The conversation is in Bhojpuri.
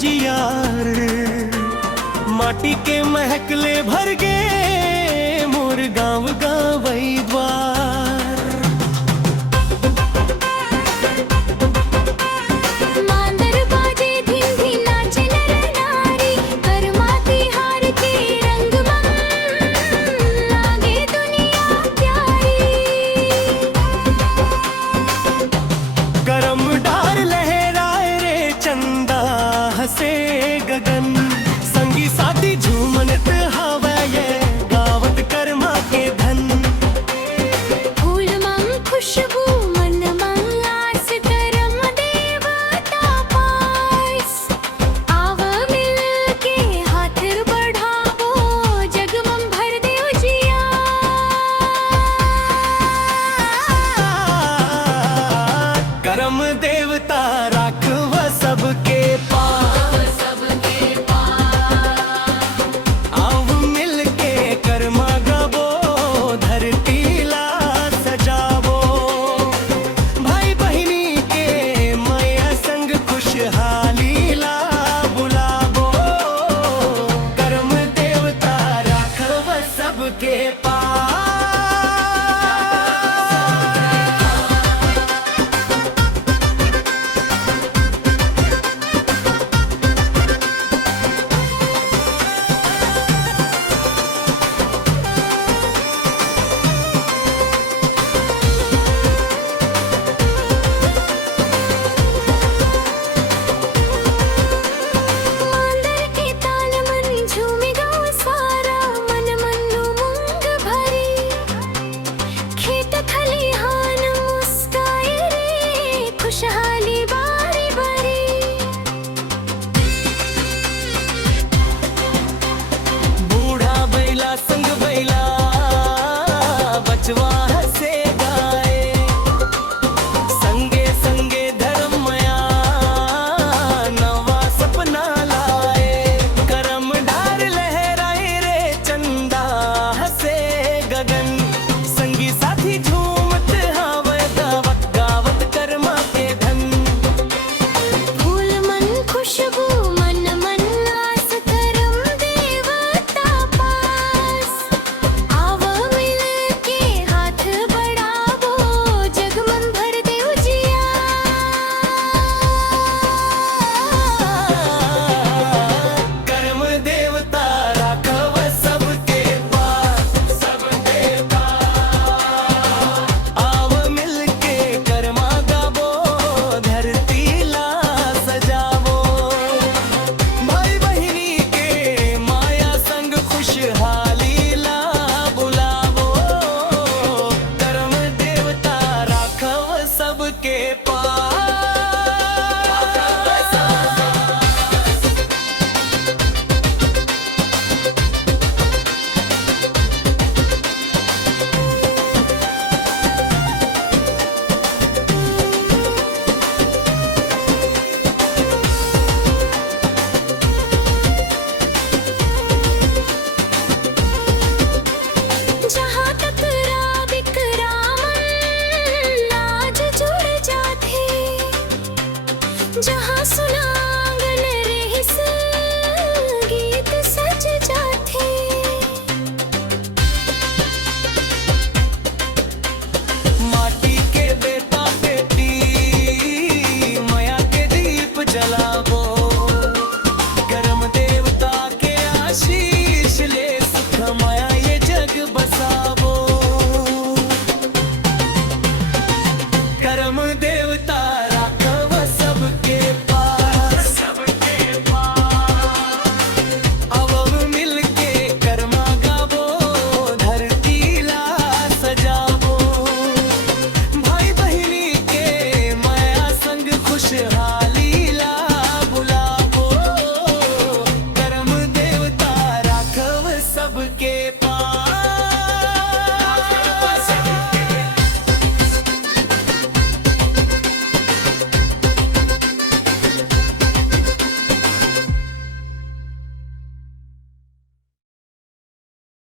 उजियार। माटी के महकले भर गे मोर गाँव गावई द्वार। मांदर बाजे धिन धिन नाचे नर नारी, करमाती हार के रंग मन लागे दुनिया प्यारी। करम डार लहराए रे चंदा हसे गगन, संगी साथी झूमनत हवा ये गावत कर्मा के धन। फूल मंग खुशबू मन मंग आस, करम देवता पास। आव मिल के हाथ बढ़ावो, जग मं भर दे उजियार। करम देवता राखव सबके पास, आव मिल के कर्मा गबो धरती ला सजावो। भाई बहिनी के मैया संग खुशहाली ला बुलावो। करम देवता राखव सबके पास।